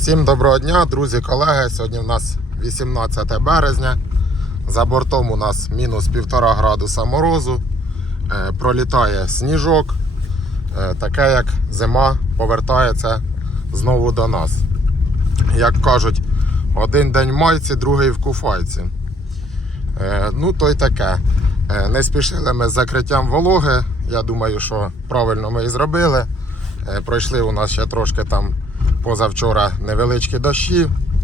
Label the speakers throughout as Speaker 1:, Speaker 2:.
Speaker 1: Всім доброго дня, друзі, колеги. Сьогодні у нас 18 березня. За бортом у нас мінус 1,5 градуса морозу. Пролітає сніжок. Таке як зима повертається знову до нас. Як кажуть, один день в майці, другий в куфайці. Ну то й таке. Не спішили ми з закриттям вологи. Я думаю, що правильно ми і зробили. Пройшли у нас ще трошки там позавчора невеличкі дощі.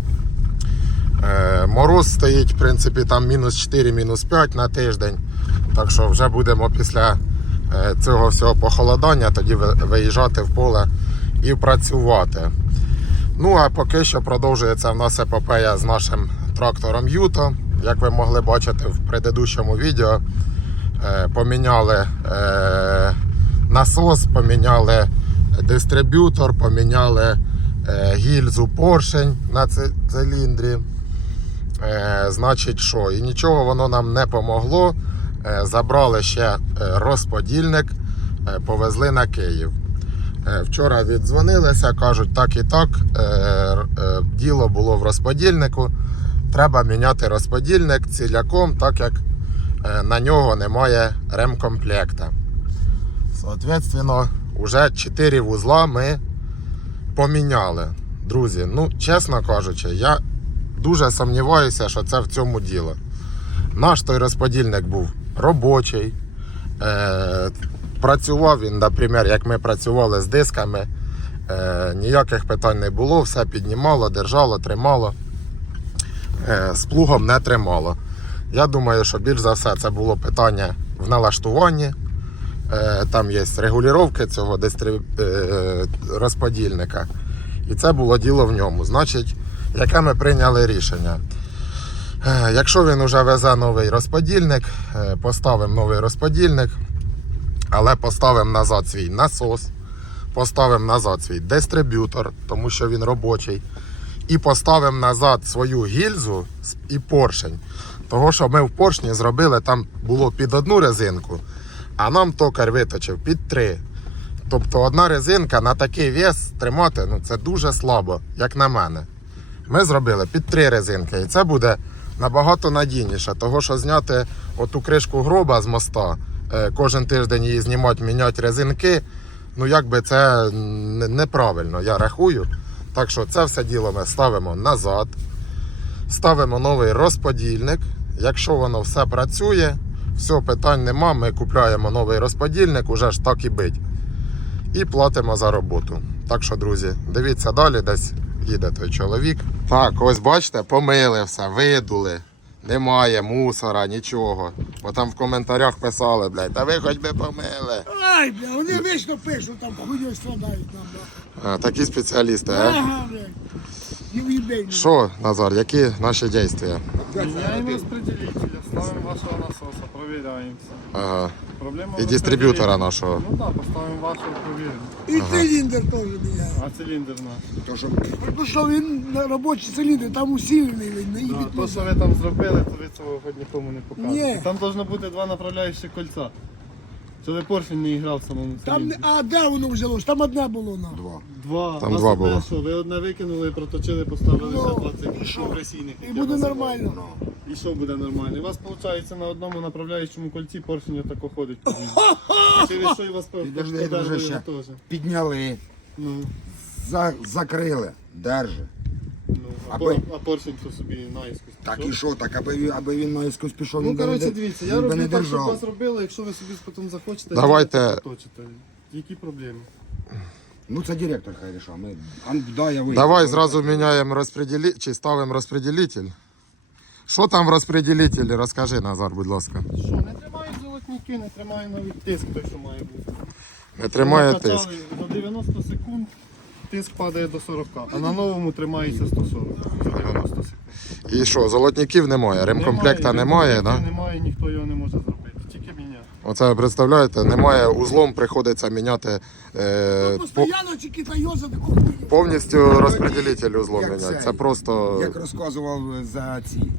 Speaker 1: Мороз стоїть, в принципі, там мінус 4, мінус 5 на тиждень. Так що вже будемо після цього всього похолодання тоді виїжджати в поле і працювати. Ну а поки що продовжується в нас епопея з нашим трактором Юто. Як ви могли бачити в предыдущому відео, поміняли насос, поміняли дистриб'ютор, поміняли гільзу поршень на циліндрі. Значить що? І нічого воно нам не помогло. Забрали ще розподільник, повезли на Київ. Вчора віддзвонилися, кажуть, так і так, діло було в розподільнику. Треба міняти розподільник ціляком, так як на нього немає ремкомплекта. Соответственно, вже 4 вузла ми поміняли. Друзі, ну, чесно кажучи, я дуже сумніваюся, що це в цьому діло. Наш той розподільник був робочий. Працював він, наприклад, як ми працювали з дисками, ніяких питань не було, все піднімало, держало, тримало. З плугом не тримало. Я думаю, що більш за все це було питання в налаштуванні. Там є регулювання цього розподільника. І це було діло в ньому. Значить, яке ми прийняли рішення? Якщо він вже везе новий розподільник, поставимо новий розподільник, але поставимо назад свій насос, поставимо назад свій дистриб'ютор, тому що він робочий, і поставимо назад свою гільзу і поршень. Того, що ми в поршні зробили, там було під одну резинку, а нам токар виточив під 3. Тобто одна резинка на такий вес тримати, ну це дуже слабо, як на мене. Ми зробили під 3 резинки, і це буде набагато надійніше. Того, що зняти оту кришку гроба з моста, кожен тиждень її знімати, міняти резинки, ну якби це неправильно, я рахую. Так що це все діло ми ставимо назад, ставимо новий розподільник. Якщо воно все працює, все, питань нема, ми купляємо новий розподільник, уже ж так і бить. І платимо за роботу. Так що, друзі, дивіться далі, десь їде той чоловік. Так, ось бачите, помили все, видули. Немає мусора, нічого. Бо там в коментарях писали, блядь, та ви хоч би помили.
Speaker 2: Ай, бля, вони вічно пишуть, там хуйньою страдають нам, бля.
Speaker 1: Такі спеціалісти,
Speaker 2: Ага, блядь. І в'їбень.
Speaker 1: Що, Назар, які наші дії?
Speaker 3: Меняем распределителя, ставим вашего насоса, проверяемся.
Speaker 1: Ага.
Speaker 3: Проблема
Speaker 1: І
Speaker 3: в
Speaker 1: дистриб'ютора
Speaker 3: распределителе.
Speaker 1: нашого.
Speaker 3: Ну да, поставим вашего, проверим.
Speaker 2: І циліндр теж міняє.
Speaker 3: А цилиндр наш?
Speaker 2: Тому що він на робочий циліндр, там усилений він, не
Speaker 3: Да,
Speaker 2: їбіть.
Speaker 3: то, що ви там зробили, то ви цього хоч нікому не показуєте.
Speaker 2: Ні.
Speaker 3: Там должно бути 2 направляючі кольця. Щоб поршень не грав в самому
Speaker 2: Там,
Speaker 3: циліндрі.
Speaker 2: а де воно взялось? Там одне було на.
Speaker 3: Два.
Speaker 1: Там
Speaker 3: Вас
Speaker 1: 2
Speaker 3: одне
Speaker 1: було.
Speaker 3: Що? Ви одне викинули, проточили, поставили
Speaker 2: Ну,
Speaker 3: ще 20
Speaker 2: і що?
Speaker 3: компресійних.
Speaker 2: І
Speaker 3: як я
Speaker 2: буде
Speaker 3: називаю.
Speaker 2: нормально.
Speaker 3: І що буде нормально? У вас виходить на одному направляючому кольці поршень отако ходить. Через що і вас
Speaker 4: Підожди,
Speaker 3: подержує
Speaker 4: дружище.
Speaker 3: теж.
Speaker 4: Підняли,
Speaker 3: Ну,
Speaker 4: закрили, держи.
Speaker 3: ну,
Speaker 4: А
Speaker 3: а поршень то собі наїскось.
Speaker 4: Так і що, так, аби він наїскось пішов,
Speaker 3: Ну,
Speaker 4: він би
Speaker 3: коротше,
Speaker 4: не-
Speaker 3: дивіться, я
Speaker 4: він би
Speaker 3: роблю
Speaker 4: не
Speaker 3: так, щоб
Speaker 4: держав.
Speaker 3: вас робили, якщо ви собі потім захочете,
Speaker 1: Давайте-
Speaker 3: точите. Які проблеми?
Speaker 4: Ну це директор хай рішав. Я вийду.
Speaker 1: Давай зразу міняємо розподілитель, чи ставимо розподілитель. Що там в розподілителі? Розкажи, Назар, будь ласка.
Speaker 3: Що, не тримають золотники, не тримає навіть тиск той, що має бути.
Speaker 1: Не тримає
Speaker 3: Накачали
Speaker 1: тиск.
Speaker 3: За 90 секунд тиск падає до 40, а на новому тримається 140 за 90 секунд.
Speaker 1: І що, золотників немає, ремкомплекта немає,
Speaker 3: ремкомплекта
Speaker 1: да?
Speaker 3: Немає, ніхто його не може зробити, тільки міняти.
Speaker 1: Оце ви представляєте, немає, узлом приходиться міняти
Speaker 2: Постоянно чи китайози таку хуйню.
Speaker 1: повністю розподілитель узлом
Speaker 4: Як
Speaker 1: міняти.
Speaker 4: цей,
Speaker 1: Це просто
Speaker 4: Як розказував за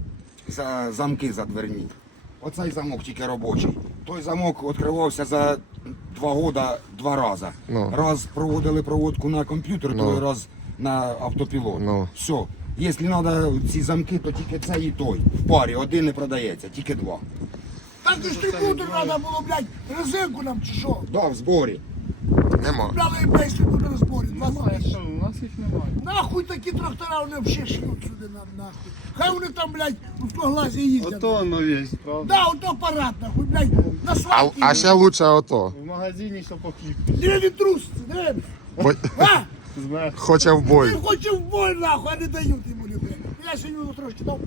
Speaker 4: замки за дверні. Оцей замок тільки робочий. Той замок відкривався за 2 роки 2 рази.
Speaker 1: Ну.
Speaker 4: Раз проводили проводку на комп'ютер,
Speaker 1: Ну.
Speaker 4: другий раз на автопілот.
Speaker 1: Ну.
Speaker 4: Все. Якщо треба ці замки, то тільки цей і той. В парі один не продається, тільки два.
Speaker 2: Так дистриб'ютор треба було, блядь, резинку нам чи що?
Speaker 4: Да, в зборі.
Speaker 1: Нема.
Speaker 2: Брали і дистриб'ютор на зборі. Два
Speaker 3: Немає,
Speaker 2: місяці.
Speaker 3: що, у нас їх немає.
Speaker 2: Нахуй такі трактора вони взагалі шлють сюди нахуй. Хай вони там, блядь, в Стоглазі їздять.
Speaker 3: Ото новість, правда?
Speaker 2: Да, ото апарат, нахуй, блядь, на
Speaker 1: А,
Speaker 2: свалки.
Speaker 1: а ще лучше ото.
Speaker 3: В магазині, що по хліб.
Speaker 2: Диви він труситься, диви.
Speaker 1: Бо
Speaker 2: А?
Speaker 3: Знаєш.
Speaker 1: хоче в бой.
Speaker 2: Він хоче в бой, нахуй, а не дають йому людей. Я сьогодні йому трошки дав.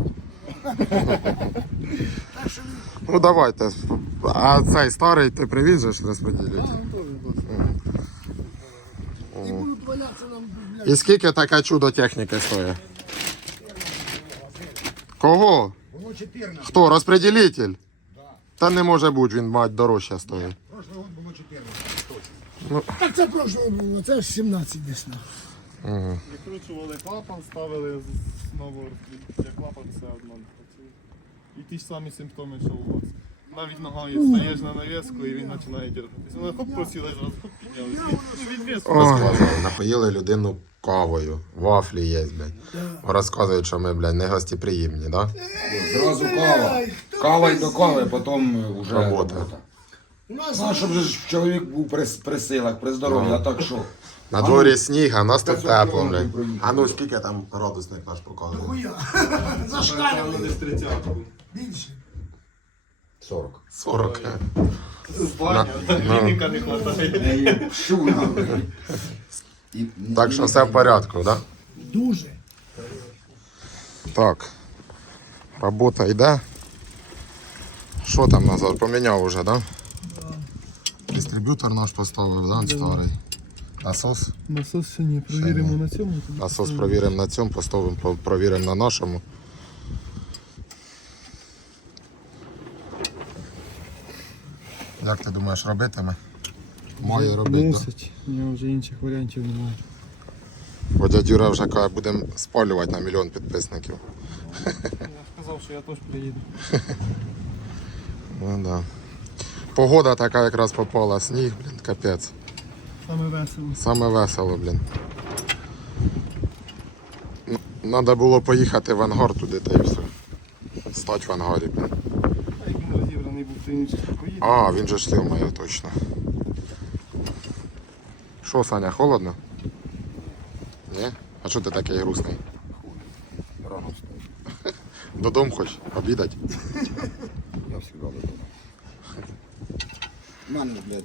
Speaker 2: Так що він...
Speaker 1: Ну давайте. А цей старий ти привізеш розподілити?
Speaker 2: І будуть валятися нам, блядь.
Speaker 1: І скільки таке чудо техніки стоїть? Кого?
Speaker 4: Було 14.
Speaker 1: Хто? Розподілитель? Та не може бути, він мать дорожче стоїть.
Speaker 4: Прошлий год було 14.
Speaker 2: Так це прошлого було, це ж 17 десь нахуй.
Speaker 3: Викручували клапан, ставили знову для клапан все одно не працює. І ті ж самі симптоми, що у вас. Навіть ногою стаєш на нав'язку і він починає дергатися. Вона хоп просіла зразу, хоп піднялися. Відв'язку.
Speaker 1: Розказували, напоїли людину кавою, вафлі є, блядь. Розказують, що ми, блядь, не гостеприємні, да?
Speaker 4: Зразу кава. Кава й до кави, потім вже
Speaker 1: Робота.
Speaker 4: робота.
Speaker 2: У нас
Speaker 4: Ну, а щоб же ж чоловік був при силах, при здоров'ї, а так що?
Speaker 1: На дворі сніг, а в нас тут
Speaker 4: 500
Speaker 1: тепло, блядь.
Speaker 4: кілометрів проїхали.
Speaker 1: А ну скільки там градусник наш показує?
Speaker 2: хуя.
Speaker 3: Напевно,
Speaker 2: Зашкалювали.
Speaker 3: десь 30-ку.
Speaker 2: Більше.
Speaker 4: 40.
Speaker 1: 40.
Speaker 3: Баня, клініка не вистачає.
Speaker 4: Шуна.
Speaker 1: Так що все в порядку, да?
Speaker 2: Дуже.
Speaker 1: Так. Робота йде. Що там назад? Поміняв уже, да? Дистриб'ютор наш поставив, да? Старий. Насос.
Speaker 3: Насос ще ні, провіримо на цьому.
Speaker 1: Насос провіримо на цьому, поставимо, провіримо на нашому. Як ти думаєш, робитиме? Має робити, да?
Speaker 3: Мусить, у нього вже інших варіантів немає.
Speaker 1: Бо дядя Юра вже каже, будемо спалювати на 1 мільйон підписників.
Speaker 3: Я сказав, що я теж приїду.
Speaker 1: Ну да. Погода така якраз попала, сніг, блін, капець.
Speaker 3: Саме весело.
Speaker 1: Саме весело, блін. Надо було поїхати в ангар туди та і все. Стать в ангарі, блін.
Speaker 3: А як він розібраний був, то інший поїде.
Speaker 1: А, він же шлів має точно. Що, Саня, холодно? Ні? А що ти такий грустний?
Speaker 4: Рано встаю.
Speaker 1: Додому хоч? Обідать?
Speaker 4: Я завжди додому. У мене, блядь,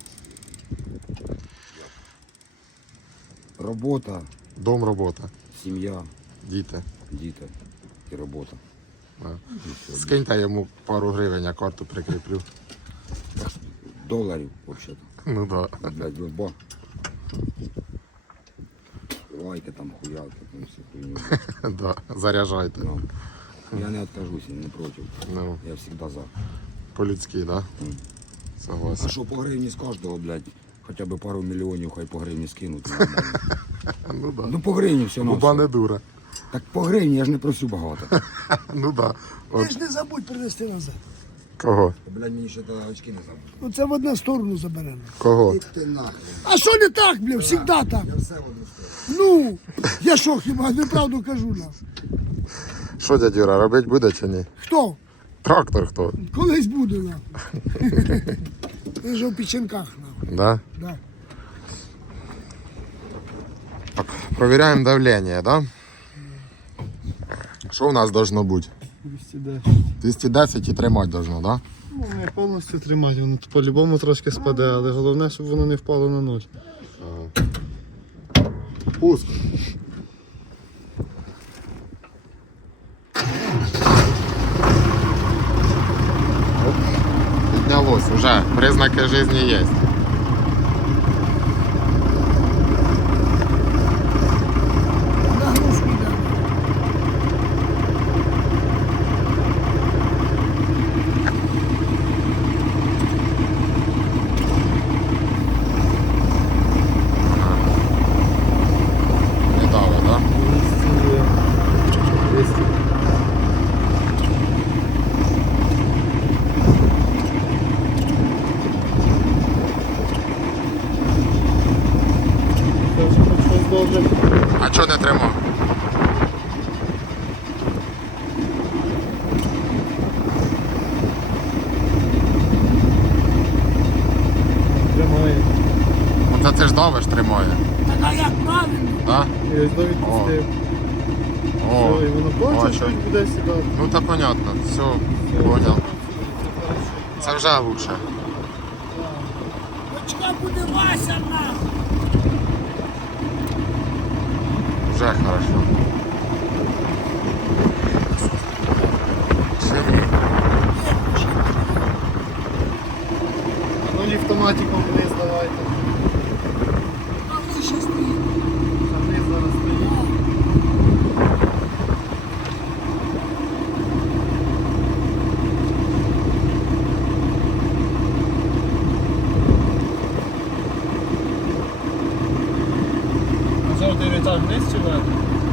Speaker 4: робота,
Speaker 1: Дом, робота,
Speaker 4: сім'я,
Speaker 1: діти.
Speaker 4: діти і робота.
Speaker 1: Скиньте йому пару гривень, я карту прикріплю.
Speaker 4: Доларів, взагалі.
Speaker 1: Ну да.
Speaker 4: Блядь, бо. Лайки там, хуялки, там всі хуйню.
Speaker 1: Да. Заряджайте.
Speaker 4: Ну, я не откажусь, я не проти.
Speaker 1: Ну,
Speaker 4: Я завжди за.
Speaker 1: по-людськи, да?
Speaker 4: А
Speaker 1: Согласен.
Speaker 4: що по гривні з кожного, блядь, хоча б пару мільйонів хай по гривні скинуть. Нормально.
Speaker 1: Ну да.
Speaker 4: Ну по гривні все на
Speaker 1: Губа
Speaker 4: все.
Speaker 1: не дура.
Speaker 4: Так по гривні я ж не просю багато.
Speaker 1: Ну да.
Speaker 2: Ти
Speaker 1: От
Speaker 2: ж не забудь принести назад.
Speaker 1: кого?
Speaker 4: Блядь, мені ще очки не забув.
Speaker 2: Ну це в одну сторону заберемо.
Speaker 1: Кого?
Speaker 4: Ти нахрен.
Speaker 2: А що не так, бля, завжди так.
Speaker 4: Я все в одну сторону.
Speaker 2: Ну, я що хіба, неправду кажу нам.
Speaker 1: Що, дядя Юра, робить буде чи ні?
Speaker 2: Хто?
Speaker 1: Трактор хто?
Speaker 2: Колись буде нам. Він же в печенках нам.
Speaker 1: Да?
Speaker 2: Да.
Speaker 1: Так, провіряємо давлення, да? Що у нас должно бути?
Speaker 3: 210.
Speaker 1: 210 і тримати должно, да?
Speaker 3: Ну, не повністю тримати, воно по-любому трошки спаде, але головне, щоб воно не впало на нуль.
Speaker 1: Пуск. Оп, піднялось, вже признаки життя є.
Speaker 2: Нагрузку йде.
Speaker 1: Не дали, да?
Speaker 3: 200.
Speaker 1: А чого не тримав?
Speaker 3: Тримає.
Speaker 1: Оце ти ж давиш тримає.
Speaker 2: Так а як правильно?
Speaker 1: Да?
Speaker 3: І ось до відпустив.
Speaker 1: О,
Speaker 3: Все, і воно конче
Speaker 1: бачу.
Speaker 3: щось буде сідати.
Speaker 1: Ну та понятно, все, понял. Це вже лучше.
Speaker 2: Дочка буде Вася нахуй.
Speaker 1: Вже хорошо. Сині.
Speaker 3: Ну ліфтоматиком вниз давайте.
Speaker 2: А ви ще стоїть.
Speaker 3: А вниз зараз стоїть. А що, ти вітаж вниз чи вверх?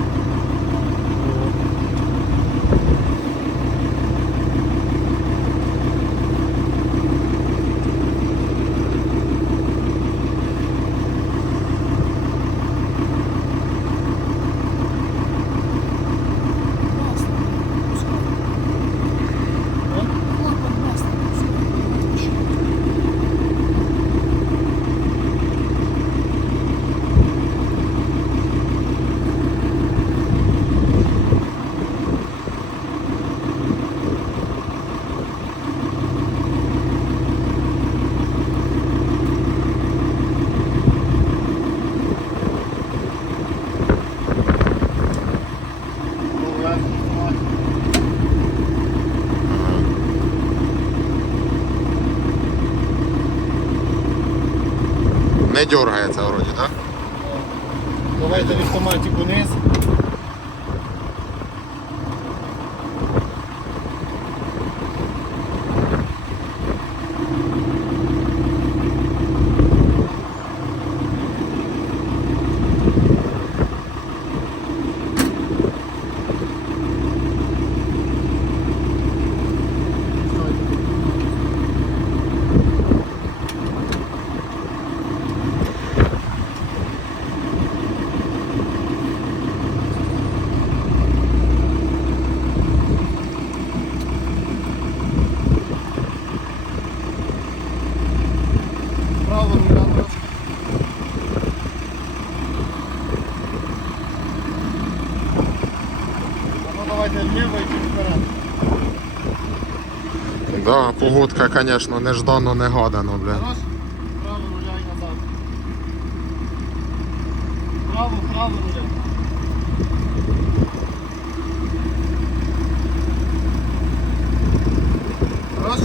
Speaker 1: Не дергається вроді, так?
Speaker 3: Давайте ліфтоматик вниз. Право руля трошки. Ну давайте вліво і чуть вперед.
Speaker 1: Да, погодка, звісно, неждано негадано, бля.
Speaker 3: Хорош? Право руля і назад. Право руля. Хорош?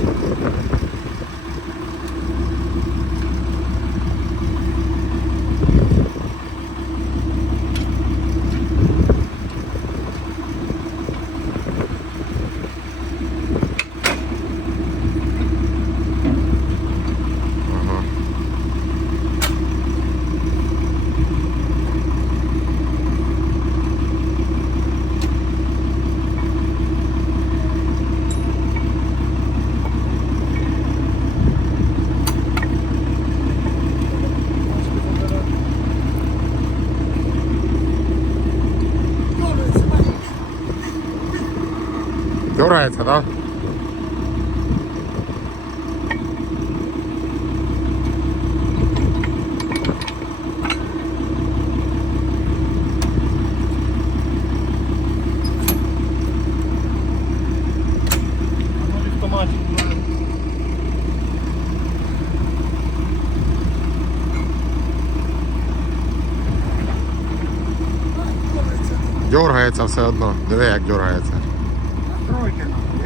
Speaker 1: Ага.
Speaker 2: Дьоргається, бачиш?
Speaker 1: Дергається, так?
Speaker 3: Ну ліфтоматик вверх.
Speaker 2: Дьоргається.
Speaker 1: Дергається все одно. Диви, як дергається.
Speaker 4: Тройки нахуй,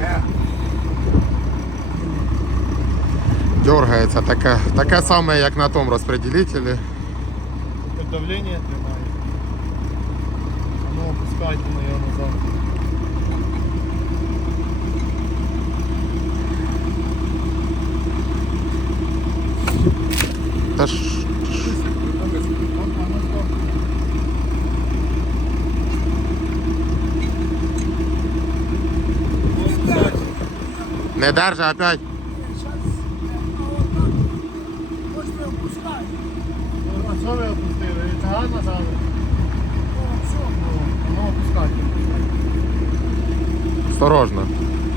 Speaker 1: Дергається таке саме, як на тому розподілителі.
Speaker 3: Хоть давление тримає. А ну опускайте на його назад.
Speaker 1: Та ж не держи опять.
Speaker 2: Зараз, а отак. Ось ви опускаєте.
Speaker 3: А що ви опустили? Тягар назад?
Speaker 2: О,
Speaker 1: Осторожно.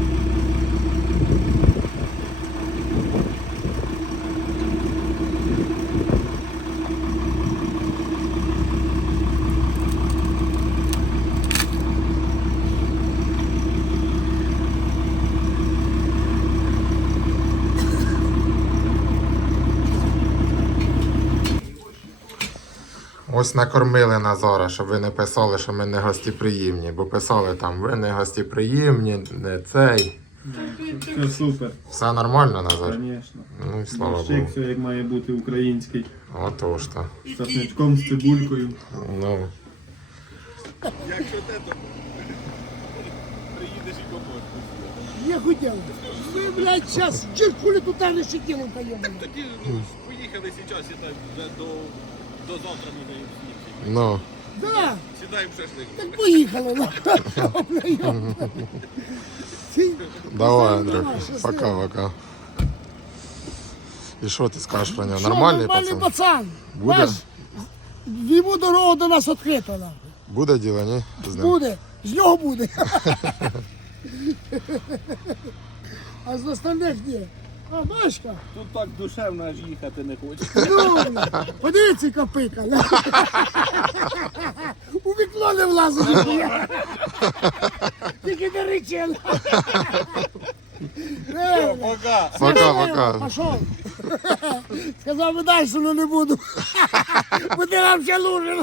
Speaker 1: Ось накормили Назара, щоб ви не писали, що ми не гостеприємні, бо писали там, ви не гостеприємні, не цей.
Speaker 3: Все супер,
Speaker 1: Все нормально, Назар?
Speaker 3: звісно.
Speaker 1: Ну і слава Богу.
Speaker 3: Щик все як має бути український.
Speaker 1: Отож то.
Speaker 3: З часничком, з цибулькою.
Speaker 1: Ну,
Speaker 3: Якщо те, то приїдеш і попортиш.
Speaker 2: Я хотів. Ви, блядь, зараз діркулі тут не шикілом каємо.
Speaker 5: Тоді поїхали зараз, сідай вже до завтра ми даємо сніг.
Speaker 1: ну.
Speaker 2: Да,
Speaker 5: Сідаємо в шашлик.
Speaker 2: так поїхали.
Speaker 1: Давай, Андрюх, пока-пока. І що ти скажеш про нього?
Speaker 2: Що,
Speaker 1: Нормальний
Speaker 2: нормальний
Speaker 1: пацан?
Speaker 2: пацан.
Speaker 1: Буде?
Speaker 2: Бач, йому дорога до нас відкрита. нахуй.
Speaker 1: Буде діло, ні? З ним?
Speaker 2: Буде. З нього буде. А з остальних ні. А, Машка,
Speaker 5: Тут так душевно аж їхати не хоче.
Speaker 2: ну, подивіться, яка пика. У вікно не влазить. ніхуя. Тільки не рече.
Speaker 5: Пока.
Speaker 1: Пока-пока.
Speaker 2: Пошов. Сказав, ви далі, але не буду. Буде вам ще лужин.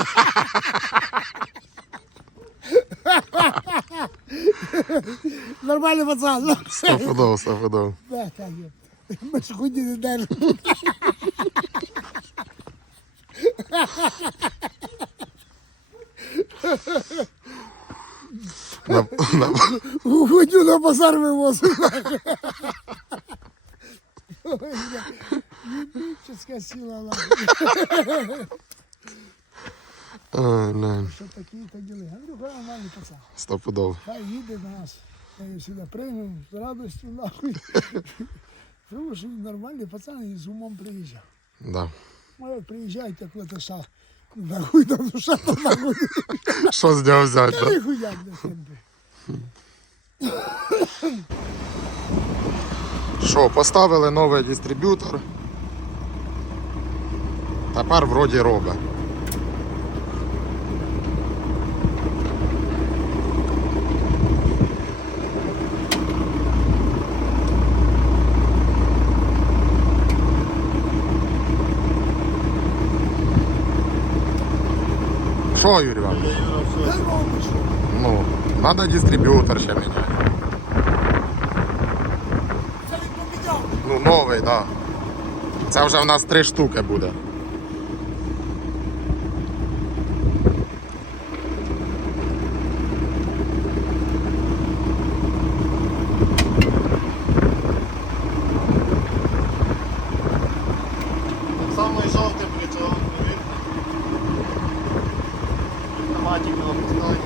Speaker 2: Нормальний пацан. ну.
Speaker 1: Стопудов, стопудов.
Speaker 2: Да, так є. Ми ж худі не держимо. Худю на базар вивозив. Ебическая сила. нахуй.
Speaker 1: Ой, блин,
Speaker 2: Що такі-то діли. Андрюха нормальний пацан.
Speaker 1: стопудов.
Speaker 2: Хай їде на нас. Я його сюди приймемо з радістю нахуй. Тому що він нормальний пацан і з умом приїжджав.
Speaker 1: Да.
Speaker 2: Може приїжджають, як летоша. Нахуй там душа, то нахуй.
Speaker 1: Що з нього взяти?
Speaker 2: Та
Speaker 1: да?
Speaker 2: ніхуя не хемби.
Speaker 1: Що, поставили новий дистриб'ютор. Тепер вроді робить. Що, Юрій Іванович?
Speaker 2: Та робиш.
Speaker 1: Ну, треба дистриб'ютор ще міняти.
Speaker 2: Це він поміняв.
Speaker 1: Ну, новий, так. Да. Це вже в нас 3 штуки буде.
Speaker 3: Так само і жовтим причому. Автоматик не опускай.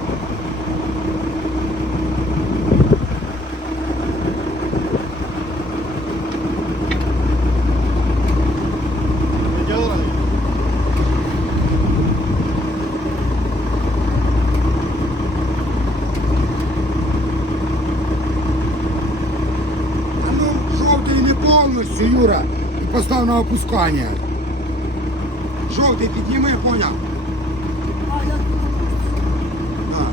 Speaker 3: Не дергай.
Speaker 4: А ну, жовтий не повністю, Юра, і постав на опускання. Жовтий підніми, поняв?
Speaker 2: А як
Speaker 4: Так.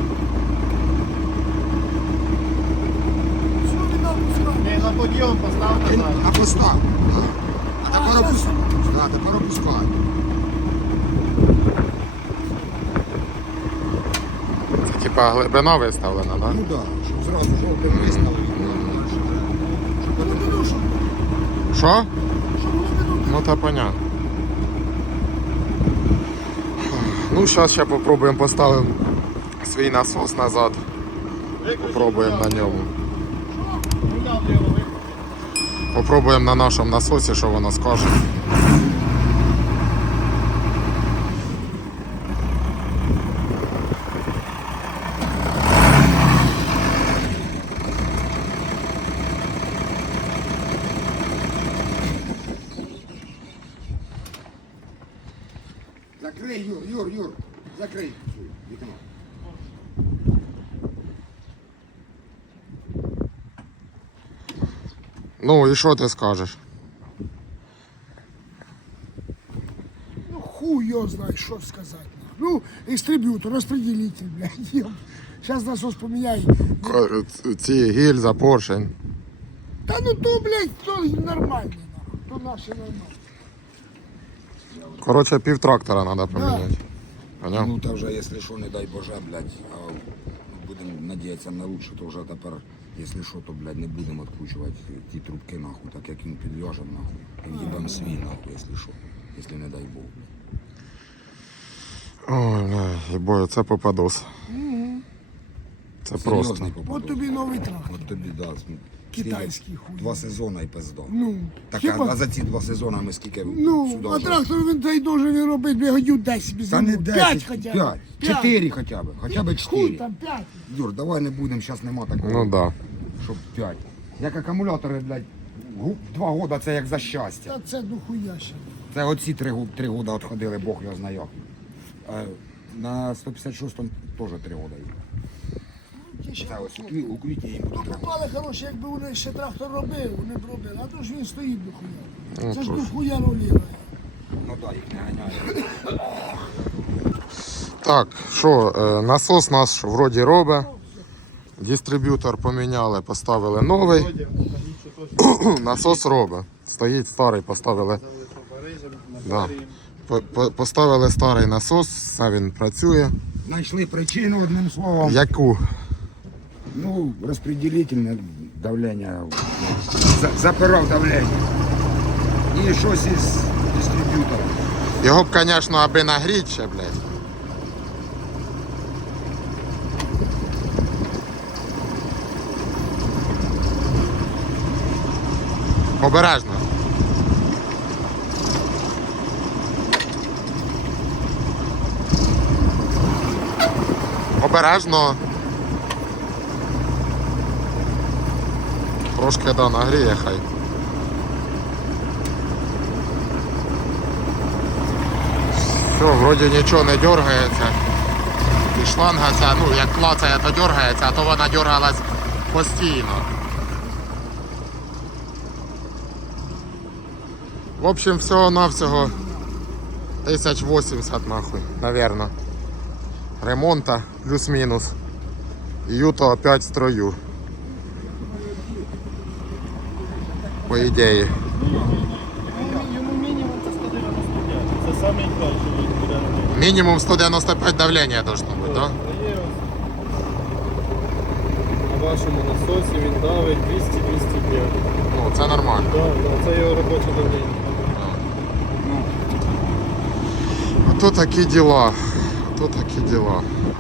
Speaker 2: що він напускав?
Speaker 3: Не, на подйом постав
Speaker 4: Він
Speaker 3: назад.
Speaker 4: на постав. Так. А тепер
Speaker 2: щас.
Speaker 4: опускай. Так, тепер опускай.
Speaker 1: Це типа глибина виставлена, так? Да?
Speaker 4: Ну так, щоб зразу жовтий виставив.
Speaker 2: Глибину, щоб
Speaker 1: Що?
Speaker 2: глибину.
Speaker 1: Ну та понятно. Ну, зараз ще попробуємо поставимо свій насос назад. Попробуємо на ньому. Попробуємо на нашому насосі, що воно скаже.
Speaker 4: Закрий, Юр, закрий вікно.
Speaker 1: Ну і що ти скажеш?
Speaker 2: Ну хуй його знає, що сказати. Ну, дистриб'ютор, розподілитель, блядь. Зараз насос поміняй.
Speaker 1: Ці гільза, поршень.
Speaker 2: Та ну то, блядь, то нормально, нахуй. То наше нормально.
Speaker 1: Коротше, півтрактора треба поміняти. Поняв?
Speaker 4: Ну та вже, якщо що, не дай Боже, блядь, а будемо надіятися на лучше, то вже тепер, якщо що, то, блядь, не будемо відкручувати ті трубки, нахуй, так як він підв'яжем, нахуй. І їбем свій, нахуй, якщо що, якщо не дай Бог.
Speaker 1: Ой, бля, їбою, це попадос. Це просто.
Speaker 4: Серйозний попадос.
Speaker 2: От тобі новий трактор.
Speaker 4: От тобі, да.
Speaker 2: Китайський хуй.
Speaker 4: 2 сезони і пизда.
Speaker 2: Ну,
Speaker 4: Так,
Speaker 2: хіба-
Speaker 4: а за ці 2 сезони ми скільки
Speaker 2: Ну,
Speaker 4: сюди
Speaker 2: а
Speaker 4: вже?
Speaker 2: трактор він той должен він робити, бігаю 10 без
Speaker 4: Та не
Speaker 2: нього.
Speaker 4: 10,
Speaker 2: 5 хоча б.
Speaker 4: 5, 4 хоча б, хоча б
Speaker 2: Хуй
Speaker 4: 4.
Speaker 2: там 5.
Speaker 4: Юр, давай не будемо, зараз нема такого,
Speaker 1: Ну да.
Speaker 4: щоб 5. Як акумулятори, блядь, 2 роки це як за щастя.
Speaker 2: Та це дохуя ще.
Speaker 4: Це оці 3 роки відходили, Бог його знає. На 156-му теж 3 роки.
Speaker 2: Ті ще
Speaker 4: Це ось у квітні їм буде 3 роки.
Speaker 2: попали хороші, якби вони ще трактор робив, вони б робили. А то ж він стоїть дохуя.
Speaker 1: Ну,
Speaker 2: Це ж
Speaker 1: то ж.
Speaker 2: дохуя ролі грає.
Speaker 4: Ну так, їх не ганяють.
Speaker 1: Так, що, насос наш вроді робить. Дистриб'ютор поміняли, поставили новий. Насос робить. Стоїть старий, поставили. Да. Поставили старий насос, все він працює.
Speaker 4: Знайшли причину, одним словом.
Speaker 1: Яку?
Speaker 4: Ну, розподілительне давлення, запирав давлення. І щось із дистриб'ютора.
Speaker 1: Його б, звісно, аби нагріти ще, блядь. Обережно. Обережно. Трошки да, нагріє хай. Все, вроді нічого не дергається. І шланга ця, ну як клацає, то дергається, а то вона дергалась постійно. В общем, всього-навсього 1080 нахуй, наверно. Ремонта плюс-мінус. І Юто опять в строю. По ідеї.
Speaker 3: Йому мінімум це 195. Це самий кращий він буде робити.
Speaker 1: Мінімум 195 давлення должно бути, так?
Speaker 3: А є ось на вашому насосі він давить 200-205.
Speaker 1: Ну, це нормально.
Speaker 3: Це його робоче давлення.
Speaker 1: А то такі діла. То такі діла.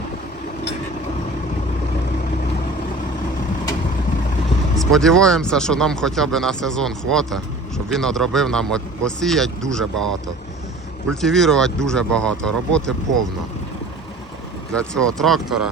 Speaker 1: Сподіваємося, що нам хоча б на сезон хватить, щоб він одробив нам посіять дуже багато, культивувати дуже багато, роботи повно для цього трактора.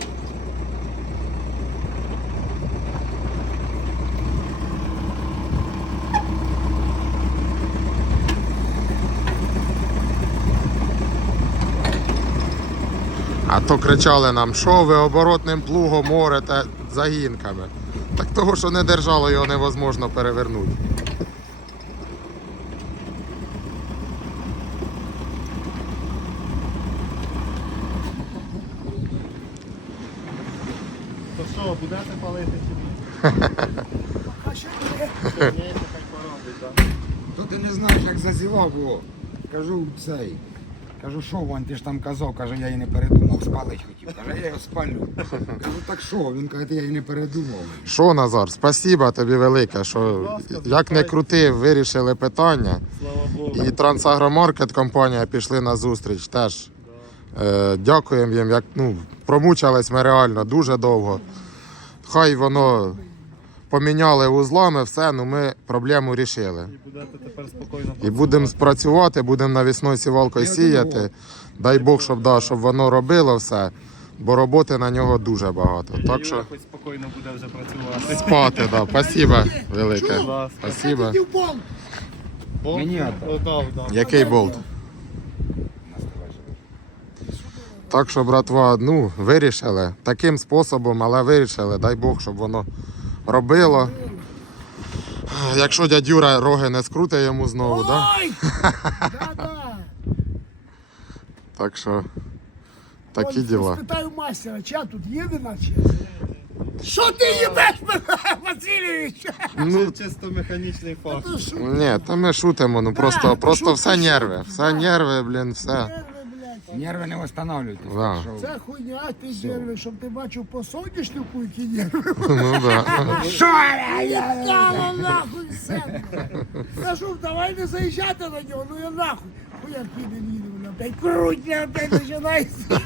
Speaker 1: А то кричали нам, що ви оборотним плугом орете загінками. Так того, що не держало, його невозможно перевернути.
Speaker 3: То що, будете палити чи ні?
Speaker 2: А ще не.
Speaker 3: Ні, це хай поробить, так.
Speaker 4: То ти не знаєш, як зазівав було. Кажу цей. Кажу, що Вань, ти ж там казав, каже, я і не передумав, спалить хотів. Каже, я його спалю. Кажу, так що? Він каже, я і не передумав.
Speaker 1: Що, Назар, спасіба тобі велике, що як не крути, вирішили питання.
Speaker 3: Слава Богу.
Speaker 1: І Трансагромаркет компанія пішли на зустріч теж. Дякуємо їм, як, ну, промучились ми реально дуже довго. Хай воно поміняли вузлами, все, ну ми проблему рішили.
Speaker 3: І будете тепер спокійно
Speaker 1: І будемо спрацювати, будемо навісною сівалкою сіяти. Дай Бог, щоб, да, щоб воно робило все, бо роботи на нього дуже багато. Так що
Speaker 3: Юра хоч спокійно буде вже працювати.
Speaker 1: спати, да. Спасибо велике.
Speaker 3: Будь ласка.
Speaker 1: Спасибо.
Speaker 2: Ти в болт.
Speaker 4: Мені
Speaker 3: Отдав, да.
Speaker 1: Який болт? Так що, братва, ну, вирішили. Таким способом, але вирішили. Дай Бог, щоб воно робило. Якщо дядь Юра роги не скрутить йому знову, да?
Speaker 2: Ой! Да-да.
Speaker 1: Так що такі
Speaker 2: От
Speaker 1: діла.
Speaker 2: Спитаю мастера, чия тут є вина чи? Що ти їбеш мене, Васильович?
Speaker 1: Ну,
Speaker 3: Чисто механічний факт.
Speaker 2: Ти що?
Speaker 1: ні, та ми шутимо, ну просто
Speaker 2: шутки,
Speaker 1: все нерви.
Speaker 2: шутки,
Speaker 1: Все
Speaker 2: да.
Speaker 1: нерви, блін, все.
Speaker 2: Нерви, блядь.
Speaker 4: Нерви не восстанавливаются.
Speaker 1: Да.
Speaker 4: так що-
Speaker 2: Це хуйня, ти нерви, щоб ти бачив по соняшнику, які нерви.
Speaker 1: Ну да.
Speaker 2: Що я стало нахуй все. Кажу, давай не заїжджати на нього, ну я нахуй. Ну я піде їду, вона опять крутня, опять починається.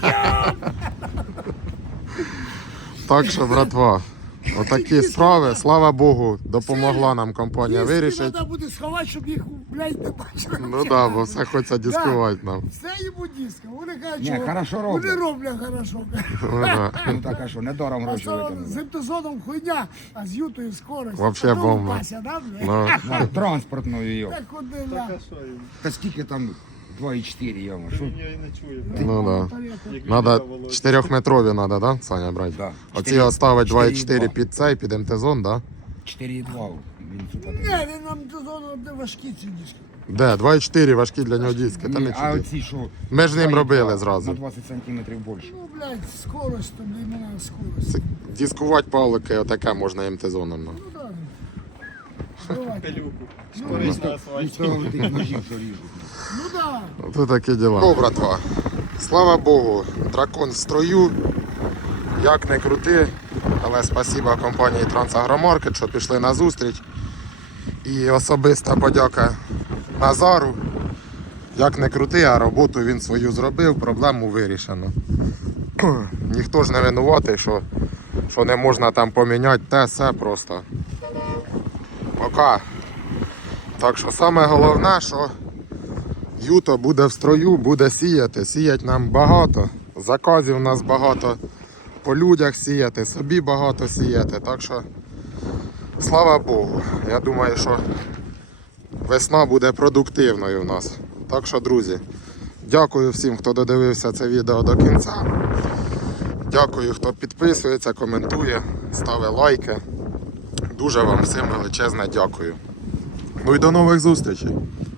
Speaker 1: Так що, братва, отакі справи, слава Богу, допомогла нам компанія вирішити.
Speaker 2: Треба буде сховати, щоб їх, блядь, не бачили.
Speaker 1: Ну да, бо все хочеться дискувати нам.
Speaker 2: Все йому диска. Вони кажуть,
Speaker 4: Ні,
Speaker 2: що
Speaker 4: хорошо
Speaker 2: вони
Speaker 4: роблять.
Speaker 2: роблять хорошо.
Speaker 1: Ну, да.
Speaker 4: Ну так, а що, не даром
Speaker 2: А
Speaker 4: гроші
Speaker 2: це
Speaker 4: виконали.
Speaker 2: з імтизоном хуйня, а з ютою скорость.
Speaker 1: Вообще
Speaker 2: Потім
Speaker 1: бомба.
Speaker 2: Вася, да, блядь?
Speaker 1: Ну,
Speaker 4: Ну, транспортною йо.
Speaker 2: Так куди,
Speaker 3: Так,
Speaker 2: да.
Speaker 3: а що він?
Speaker 4: Та скільки там 2,4 йома, що?
Speaker 3: Він його і не чує.
Speaker 1: ну да.
Speaker 3: Як
Speaker 1: Надо
Speaker 3: він Володя.
Speaker 1: 4-метрові надо, да, Саня, брати?
Speaker 4: Да.
Speaker 1: Оці оставить 2,4
Speaker 4: 4,2.
Speaker 1: під цей, під МТ-зон, да?
Speaker 4: 4,2 він сюди.
Speaker 2: Ні, він нам імтизоном не важкі ці диски.
Speaker 1: Де? 2,4 важкі для нього диски, та
Speaker 4: Ні,
Speaker 1: не
Speaker 4: а
Speaker 1: чуди.
Speaker 4: оці що?
Speaker 1: Ми ж ним
Speaker 4: 2,2
Speaker 1: робили зразу.
Speaker 4: На 20 сантиметрів більше.
Speaker 2: Ну, блядь, скорость, там іменно скорость.
Speaker 1: Дискувати павлики, отаке можна МТ-зоном. Ну.
Speaker 2: Ну, да. Давай.
Speaker 3: Пилюку. Шкорить на
Speaker 4: І
Speaker 3: асфальті.
Speaker 4: цього тих ножів, що ріжуть.
Speaker 2: Ну, да.
Speaker 1: Ото такі діла. О, братва, слава Богу, дракон в строю. Як не крути, але спасіба компанії Трансагромаркет, що пішли на зустріч. І особиста подяка Назару. Як не крути, а роботу він свою зробив, проблему вирішено. Ніхто ж не винуватий, що не можна там поміняти те, все просто. Пока. Так що саме головне, що Юто буде в строю, буде сіяти. Сіять нам багато. Заказів у нас багато. По людях сіяти, собі багато сіяти. Так що, слава Богу. Я думаю, що весна буде продуктивною у нас. Так що, друзі, дякую всім, хто додивився це відео до кінця. Дякую, хто підписується, коментує, ставить лайки. Дуже вам всім величезне дякую. Ну і до нових зустрічей.